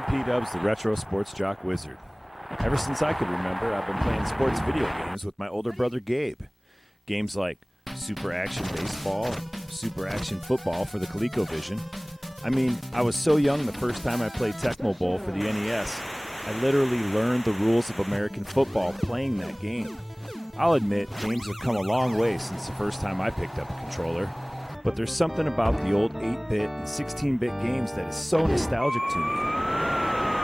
I'm PDUBZ, the Retro Sports Jock Wizard. Ever since I could remember, I've been playing sports video games with my older brother Gabe. Games like Super Action Baseball and Super Action Football for the ColecoVision. I mean, I was so young the first time I played Tecmo Bowl for the NES, I literally learned the rules of American football playing that game. I'll admit, games have come a long way since the first time I picked up a controller, but there's something about the old 8-bit and 16-bit games that is so nostalgic to me.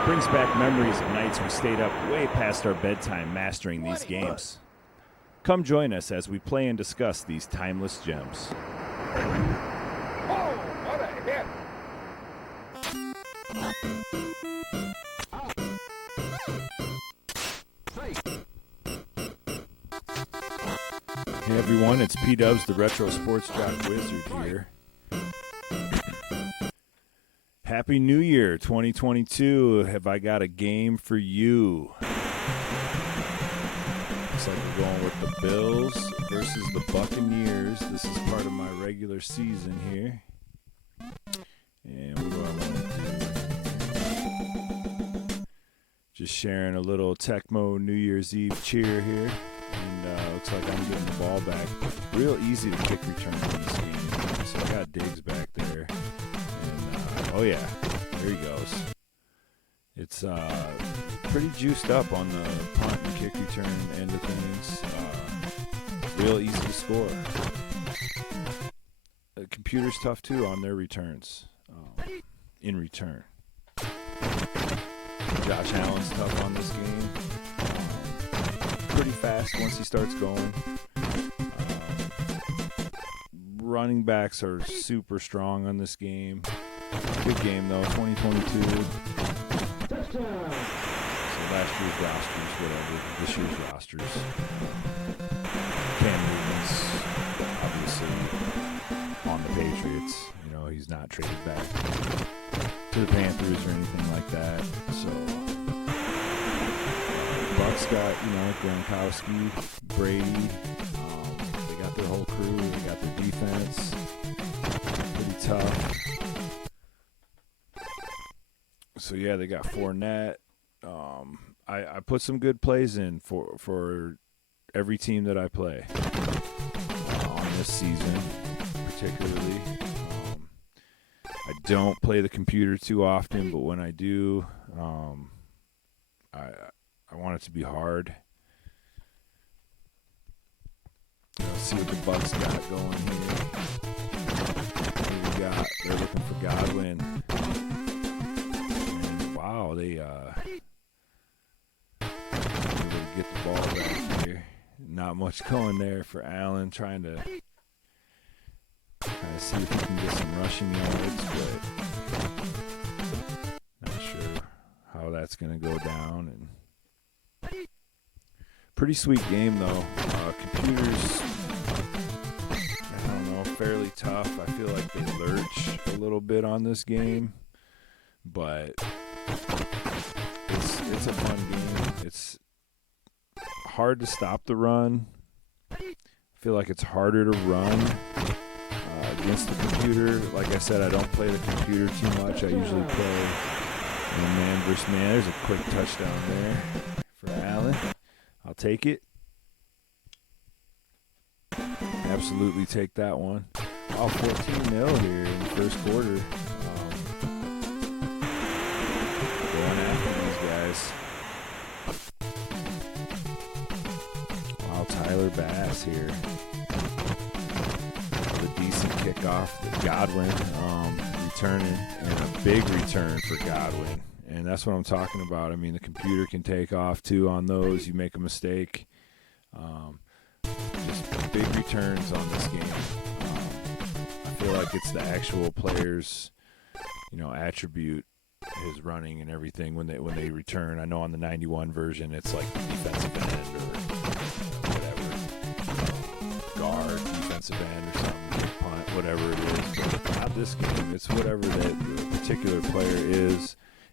It brings back memories of nights we stayed up way past our bedtime mastering these games. Come join us as we play and discuss these timeless gems. Oh, what a hit! Hey everyone, it's PDUBZ, the Retro Sports Jock Wizard here. Happy New Year, 2022. Have I got a game for you? Looks like we're going with the Bills versus the Buccaneers. This is part of my regular season here. And what do I want to do? Just sharing a little Tecmo New Year's Eve cheer here. And looks like I'm getting the ball back. Real easy to kick return in this game. So I got Diggs back there. And, oh yeah, there he goes. It's pretty juiced up on the punt and kick return end of things. Real easy to score. The computer's tough too on their returns. In return. Josh Allen's tough on this game. Pretty fast once he starts going. Running backs are super strong on this game. Good game though, 2022. So last year's rosters, whatever. This year's rosters. Cam Newton's obviously on the Patriots. You know, he's not traded back to the Panthers or anything like that. So Bucks got, Gronkowski, Brady. They got their whole crew. They got their defense. Pretty tough. So, yeah, they got Fournette. I put some good plays in for every team that I play on this season, particularly. I don't play the computer too often, but when I do, I want it to be hard. Let's see what the Bucks got going here. They're looking for Godwin. And wow, they able to get the ball back here. Not much going there for Allen, trying to see if he can get some rushing yards, but not sure how that's going to go down. And pretty sweet game though. Computers, I don't know, fairly tough. I feel like they lurch a little bit on this game, but it's a fun game. It's hard to stop the run. I feel like it's harder to run against the computer. Like I said, I don't play the computer too much. I usually play man versus man. There's a quick touchdown there for Allen. I'll take it. Absolutely take that one. Oh, 14-0 here in the first quarter. Going after these guys. Wow, Tyler Bass here. With a decent kickoff. Godwin returning, and a big return for Godwin. And that's what I'm talking about. I mean, the computer can take off, too, on those. You make a mistake. Just big returns on this game. I feel like it's the actual player's, attribute, his running and everything when they return. I know on the 91 version, it's like the defensive end or whatever. Guard, defensive end or something, punt, whatever it is. But not this game. It's whatever that the particular player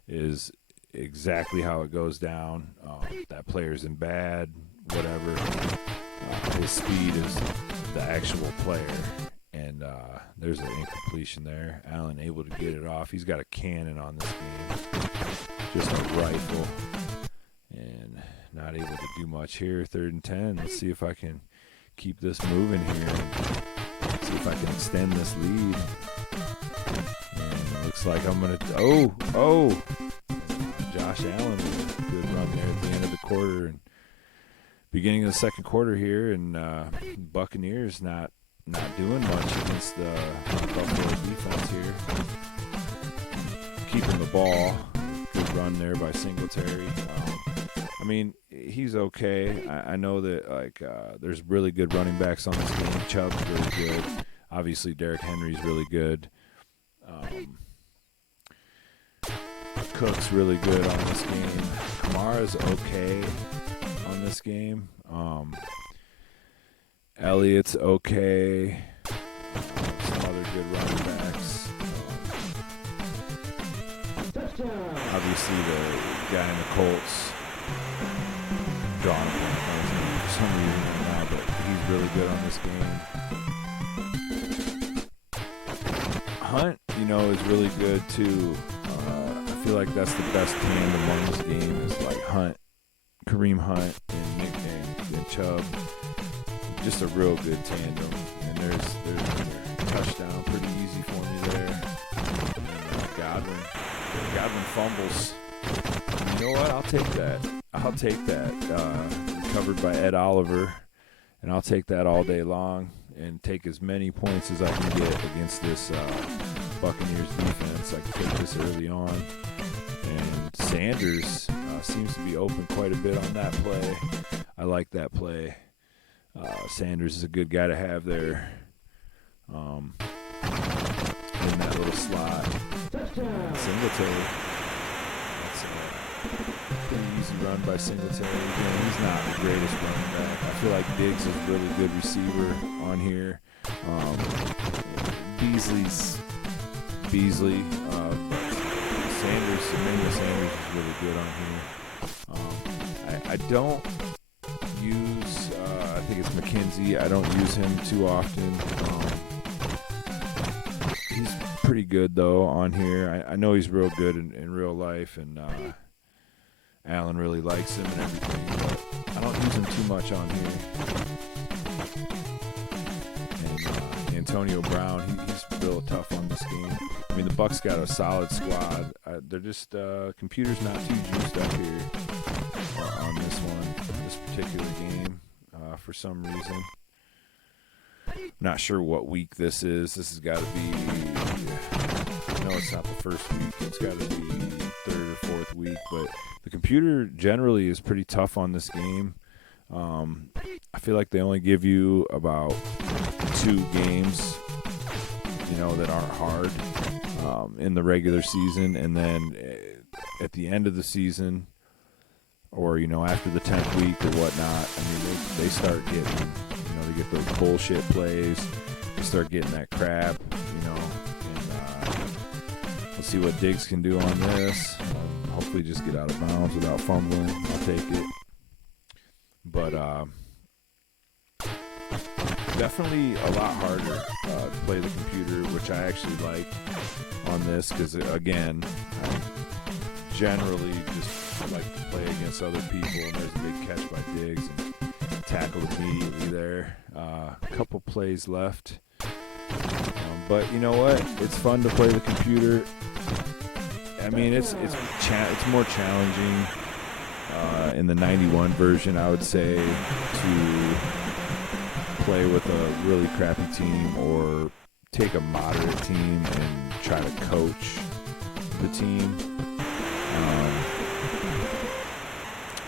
is exactly how it goes down. That player's in bad, whatever. His speed is the actual player, and And there's an incompletion there. Allen able to get it off. He's got a cannon on this game. Just a rifle. And not able to do much here. 3rd and 10. Let's see if I can keep this moving here. And see if I can extend this lead. And it looks like I'm going to... Josh Allen with a good run there at the end of the quarter. And beginning of the second quarter here. And Buccaneers not doing much against the Buffalo defense here. Keeping the ball. Good run there by Singletary. I mean, he's okay. I know that there's really good running backs on this game. Chubb's really good. Obviously, Derrick Henry's really good. Cook's really good on this game. Kamara's okay on this game. Elliott's okay. Some other good running backs. Obviously, the guy in the Colts, drawing a blank on his name for some reason right now, but he's really good on this game. Hunt, is really good too. I feel like that's the best tandem on this game is like Kareem Hunt and Chubb. Just a real good tandem. And there's another touchdown, pretty easy for me there. And Godwin fumbles. And you know what? I'll take that. Covered by Ed Oliver, and I'll take that all day long and take as many points as I can get against this Buccaneers defense. I can take this early on. And Sanders seems to be open quite a bit on that play. I like that play. Sanders is a good guy to have there in that little slot. Singletary. That's a pretty easy run by Singletary. Again, he's not the greatest running back. I feel like Diggs is a really good receiver on here. Beasley. Emmanuel Sanders is really good on here. I don't use, I think it's McKenzie. I don't use him too often. He's pretty good, though, on here. I know he's real good in real life, and Allen really likes him and everything, but I don't use him too much on here. And Antonio Brown, he's real tough on this game. I mean, the Bucs got a solid squad. They're just computer's not too juiced up here on this particular game for some reason. Not sure what week this is. This has got to be. No, it's not the first week. It's got to be 3rd or 4th week. But the computer generally is pretty tough on this game. I feel like they only give you about 2 games, that aren't hard in the regular season, and then at the end of the season, or after the 10th week or whatnot, I mean they start getting, they get those bullshit plays, they start getting that crap, and we'll see what Diggs can do on this. Hopefully just get out of bounds without fumbling. I'll take it. But definitely a lot harder to play the computer, which I actually like on this because, again, I generally just like to play against other people, and there's a big catch by Diggs and tackled immediately there. A couple plays left. But you know what? It's fun to play the computer. I mean, it's more challenging in the 91 version, I would say, to play with a really crappy team or take a moderate team and try to coach the team.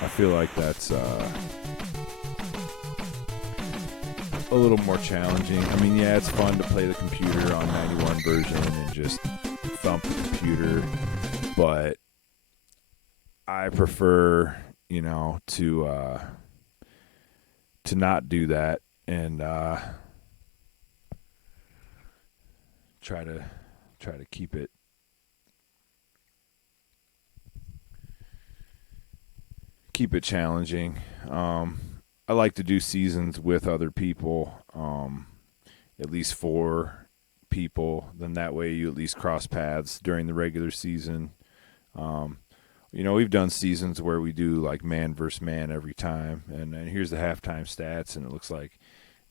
I feel like that's a little more challenging. I mean, yeah, it's fun to play the computer on 91 version and just thump the computer, but I prefer, to not do that and try to keep it challenging. I like to do seasons with other people, at least 4 people, then that way you at least cross paths during the regular season. We've done seasons where we do like man versus man every time, and here's the halftime stats, and it looks like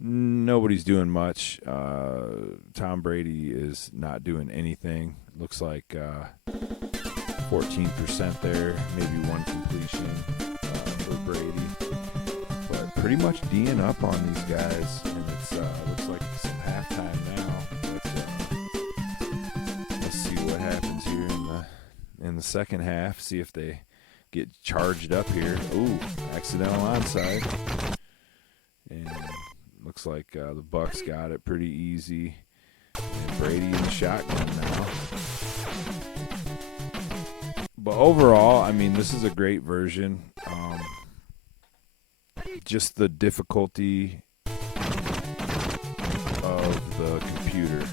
nobody's doing much. Tom Brady is not doing anything. Looks like 14% there, maybe one completion for Brady. But pretty much D'ing up on these guys, and it's looks like some halftime now. But let's see what happens here in the second half. See if they get charged up here. Ooh, accidental onside. And looks like the Bucks got it pretty easy. And Brady in the shotgun now. But overall, I mean, this is a great version. Just the difficulty of the computer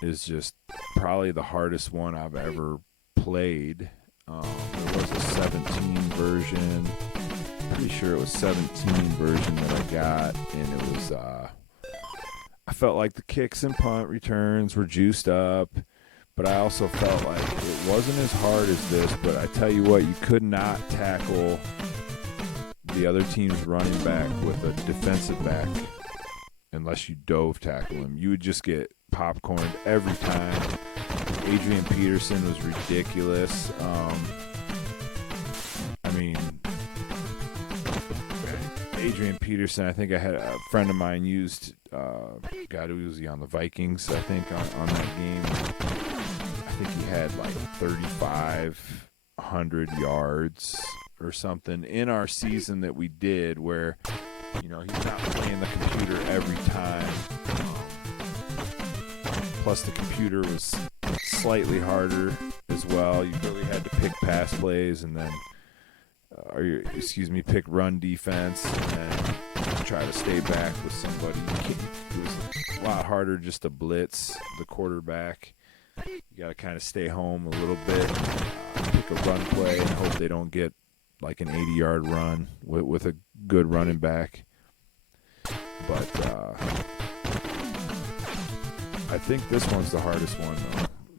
is just probably the hardest one I've ever played. There was a 17 version. Pretty sure it was 17 version that I got, and it was I felt like the kicks and punt returns were juiced up, but I also felt like it wasn't as hard as this. But I tell you what, you could not tackle the other team's running back with a defensive back unless you dove tackle him. You would just get popcorned every time. Adrian Peterson was ridiculous. Adrian Peterson, I think I had a friend of mine used, God, who was he on the Vikings, I think, on that game. I think he had like 3,500 yards or something in our season that we did where, he's not playing the computer every time. Plus the computer was slightly harder as well. You really had to pick pass plays and then pick run defense and then try to stay back with somebody. It was a lot harder just to blitz the quarterback. You got to kind of stay home a little bit, pick a run play, and hope they don't get like an 80-yard run with a good running back. But I think this one's the hardest one,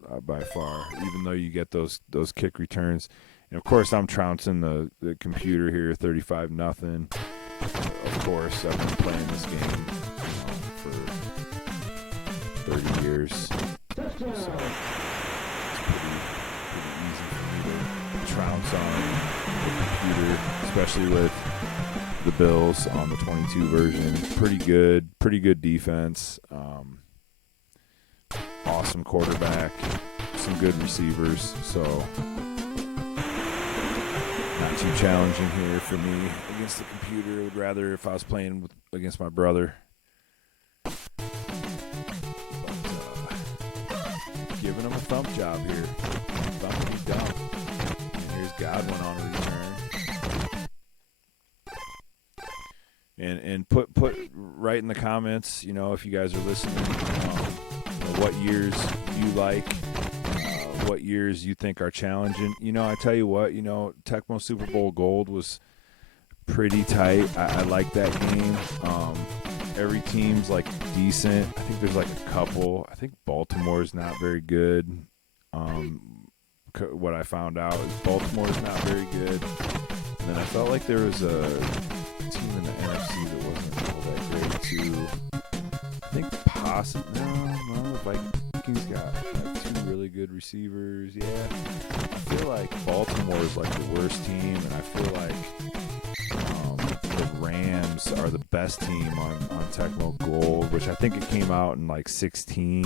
though, by far, even though you get those kick returns. And, of course, I'm trouncing the computer here, 35-0. Of course, I've been playing this game for 30 years. So it's pretty easy for me to trounce on the computer, especially with the Bills on the 22 version. Pretty good defense. Awesome quarterback. Some good receivers. So not too challenging here for me against the computer. I would rather if I was playing against my brother. But giving him a thump job here. Thumpity dump. And here's Godwin on a return. And put right in the comments, if you guys are listening, what years you like. What years you think are challenging. I tell you what, Tecmo Super Bowl Gold was pretty tight. I like that game. Every team's like decent. I think there's like a couple. I think Baltimore's not very good. What I found out is Baltimore's not very good. And then I felt like there was a team in the NFC that wasn't all that great too. I think possibly the Vikings got like two really good receivers. Yeah, I feel like Baltimore is like the worst team, and I feel like the Rams are the best team on Tecmo Gold, which I think it came out in like 16.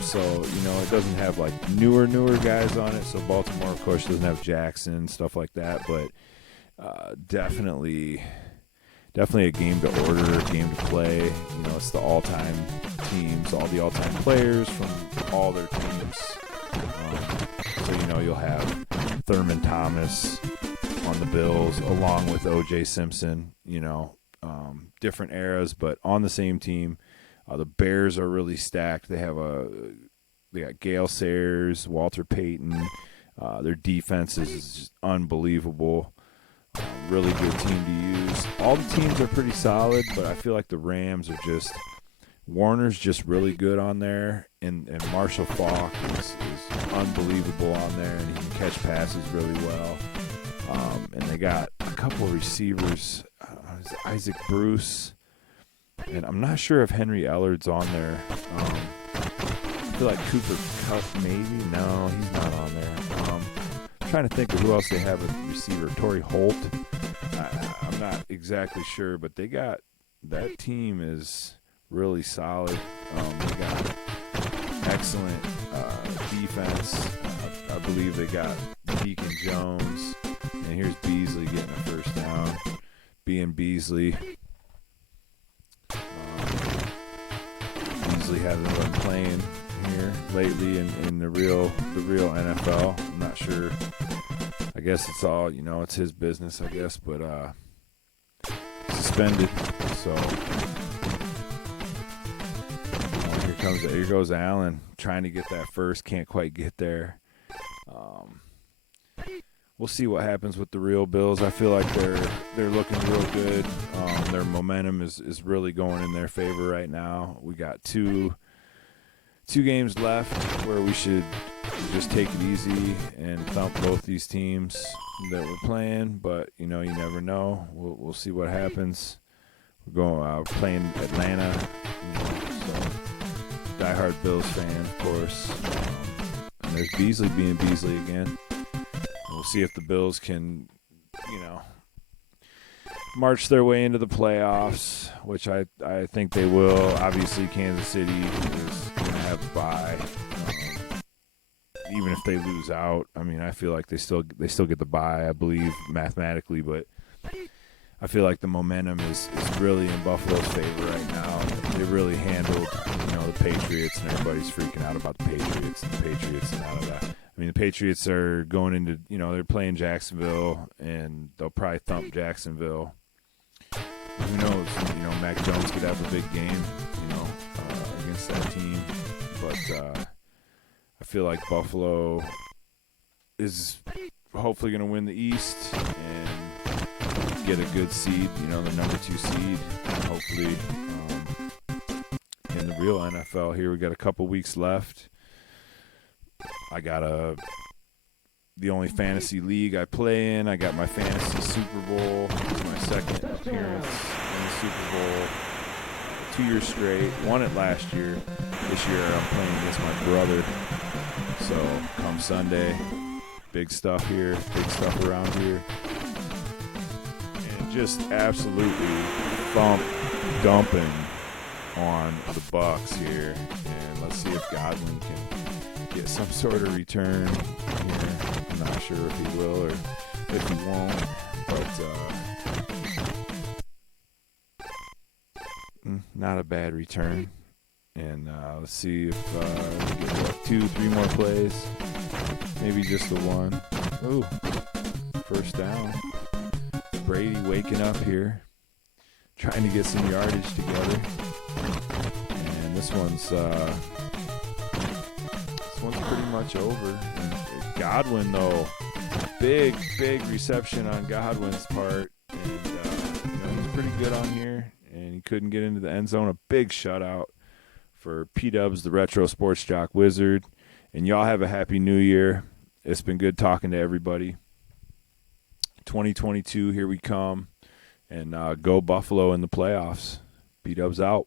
So it doesn't have like newer guys on it. So Baltimore, of course, doesn't have Jackson, stuff like that. But definitely a game to order, a game to play. It's the all-time teams, all the all-time players from all their teams. So you'll have Thurman Thomas on the Bills along with O.J. Simpson. Different eras, but on the same team. The Bears are really stacked. They got Gale Sayers, Walter Payton. Their defense is just unbelievable. Really good team to use. All the teams are pretty solid, but I feel like the Rams are just Warner's just really good on there, and Marshall Faulk is unbelievable on there, and he can catch passes really well. And they got a couple of receivers, Isaac Bruce, and I'm not sure if Henry Ellard's on there. I feel like Cooper Kupp maybe. No, he's not on there. I'm trying to think of who else they have as receiver. Torrey Holt. I'm not exactly sure, but they got that team is really solid. They got excellent defense. I believe they got Deacon Jones, and here's Beasley getting a first down. Being Beasley. Beasley hasn't been playing here lately in the real NFL. I'm not sure. I guess it's all, it's his business, I guess, but suspended. So here goes Allen trying to get that first, can't quite get there. We'll see what happens with the real Bills. I feel like they're looking real good. Their momentum is really going in their favor right now. We got two games left where we should just take it easy and thump both these teams that we're playing. But you never know. We'll see what happens. We're playing Atlanta. So diehard Bills fan, of course. And there's Beasley being Beasley again. We'll see if the Bills can, march their way into the playoffs, which I think they will. Obviously, Kansas City is going to have a bye. Even if they lose out, I feel like they still get the bye, I believe, mathematically. But I feel like the momentum is really in Buffalo's favor right now. They really handled, the Patriots, and everybody's freaking out about the Patriots. And the Patriots and out of that. The Patriots are going into, they're playing Jacksonville, and they'll probably thump Jacksonville. Who knows? Mac Jones could have a big game, against that team. But I feel like Buffalo is hopefully going to win the East and get a good seed, the number 2 seed. And hopefully in the real NFL here, we got a couple weeks left. I got the only fantasy league I play in. I got my fantasy Super Bowl. It's my second appearance in the Super Bowl. 2 years straight. Won it last year. This year I'm playing against my brother. So come Sunday, big stuff here, big stuff around here. And just absolutely dumping on the Bucs here. And let's see if Godwin can get some sort of return here. I'm not sure if he will or if he won't, but not a bad return. And let's see if we get 2-3 more plays, maybe just the one. Ooh, first down. Brady waking up here, trying to get some yardage together. And this one's pretty much over. And Godwin, though, big reception on Godwin's part, and he's pretty good on here, and he couldn't get into the end zone. A big shutout for PDUBZ, the Retro Sports Jock Wizard, and y'all have a happy New Year. It's been good talking to everybody. 2022, here we come, and go Buffalo in the playoffs. PDUBZ out.